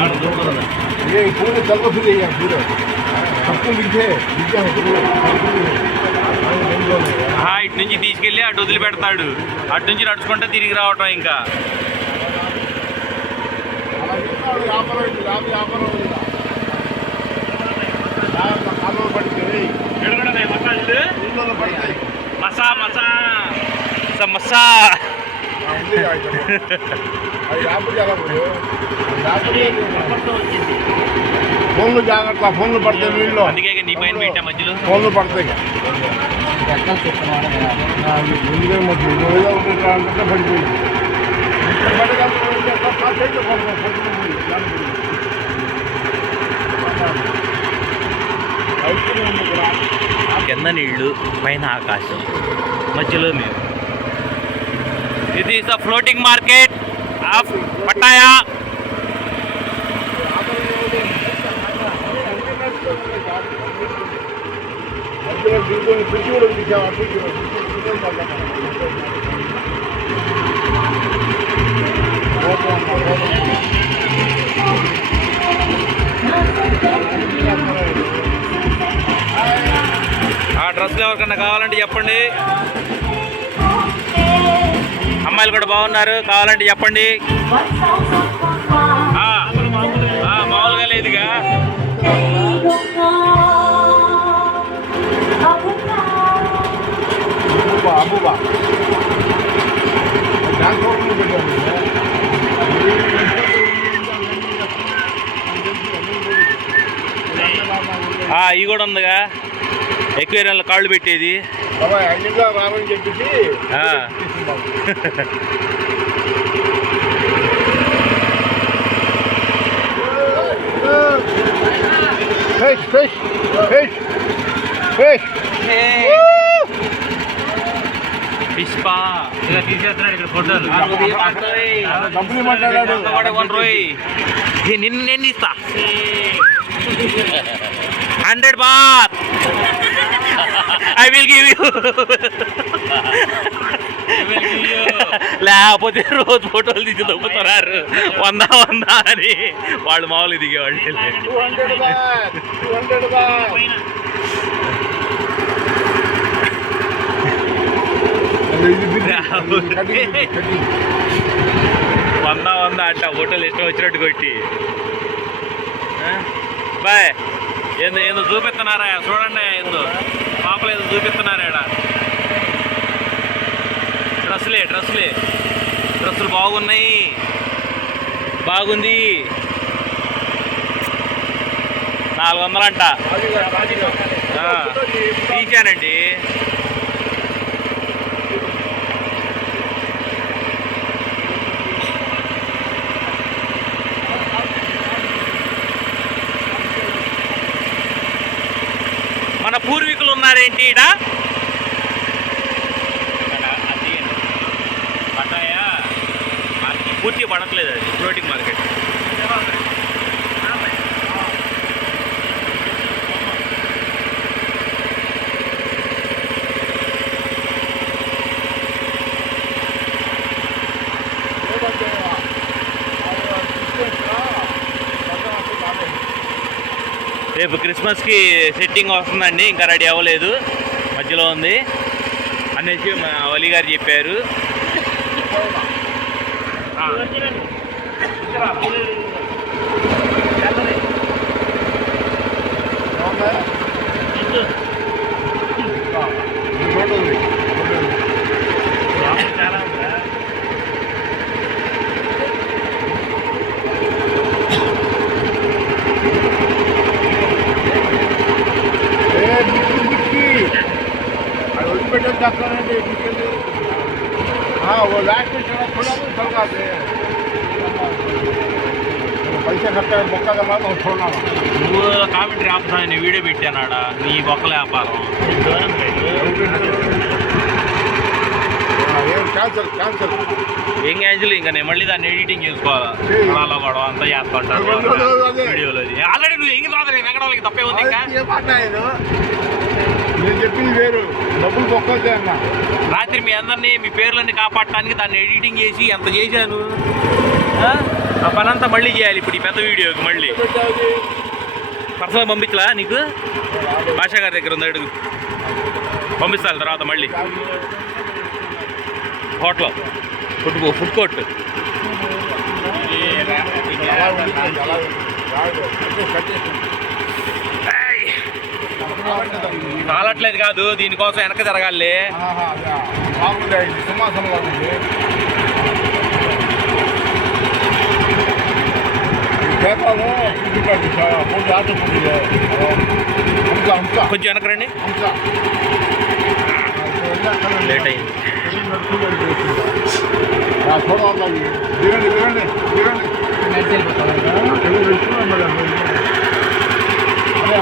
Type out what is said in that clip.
ये पूरे चल को फिर पूरे सबको लिखे ఇటు నుంచి తీసుకెళ్ళి అటు వదిలిపెడతాడు, అటు నుంచి నడుచుకుంటే తిరిగి రావటం. ఇంకా మసా మసా మసా ఫోన్లు జాగ్రత్త, ఫోన్లు పడతాయి నీళ్ళు. అందుకే నీ పైన పెట్టా మధ్యలో ఫోన్లు పడతాయి. ముందుగా అంటే పడిపోయింది. కింద నీళ్లు, పైన ఆకాశం, మధ్యలో మేము. ఇది is the floating market of Pattaya. ఆ డ్రెస్సులు ఎవరికన్నా కావాలంటే చెప్పండి. అమ్మాయిలు కూడా బాగున్నారు, కావాలంటే చెప్పండి. మామూలుగా లేదుగా. ఇవి కూడా ఉందిగా, ఎక్వేరియంలో కాళ్ళు పెట్టేది. పిస్పా ఇలా తీసేస్తున్నాడు ఇక్కడ ఫోటోలు. నిన్ను ఇస్తా 100 బాత్. I will give you. లేకపోతే రోజు ఫోటోలు తీసి దొబ్బుతున్నారు 100 అని. వాళ్ళు మామూలుగా దిగేవాళ్ళు. వంద అంట ఫోటోలు ఇష్టం వచ్చినట్టు కొట్టి. బాయ్ ఏందో చూపిస్తున్నారా చూడండి, ఏందో పాపలు ఏదో చూపిస్తున్నారా. డ్రెస్సులు బాగున్నాయి, బాగుంది. 400 అంట. తీసానండి. మన పూర్వీకులు ఉన్నారేంటి ఈడ? పట్టాయా పూర్తిగా పడట్లేదు, అది ఫ్లోటింగ్ మార్కెట్. రేపు క్రిస్మస్కి సెట్టింగ్ వస్తుందండి, ఇంకా రెడీ అవ్వలేదు, మధ్యలో ఉంది అనేసి మా వలి గారు చెప్పారు. నువ్వు కామెంటరీ ఆపుతావు, నేను వీడియో పెట్టానాడా నీ బొక్కల వ్యాపారం. ఏం క్యాన్సిల్, ఇంకా నేను మళ్ళీ దాన్ని ఎడిటింగ్ చేసుకోవాలా. అలా గొడవ అంతా చేస్తా ఉంటాను వీడియోలో. ఆల్రెడీ నువ్వు ఏం రాదు, నేను ఎక్కడానికి తప్పే ఉంది. ఇంకా నేను చెప్పింది వేరు, డబ్బులు పొక్కొచ్చా అన్న. రాత్రి మీ అందరినీ మీ పేర్లన్నీ కాపాడటానికి దాన్ని ఎడిటింగ్ చేసి ఎంత చేశాను. ఆ పని అంతా మళ్ళీ చేయాలి ఇప్పుడు ఈ పెద్ద వీడియోకి మళ్ళీ పర్సనల్ పంపించలా నీకు భాషా గారి దగ్గర ఉంది అడుగు పంపిస్తాను తర్వాత మళ్ళీ హోటల్ ఫుడ్ కోర్ట్ కాలట్లేదు కాదు దీనికోసం వెనక జరగాలి కొంచెం వెనక రండి లేట్ అయింది దిగండి దిగండి దిగండి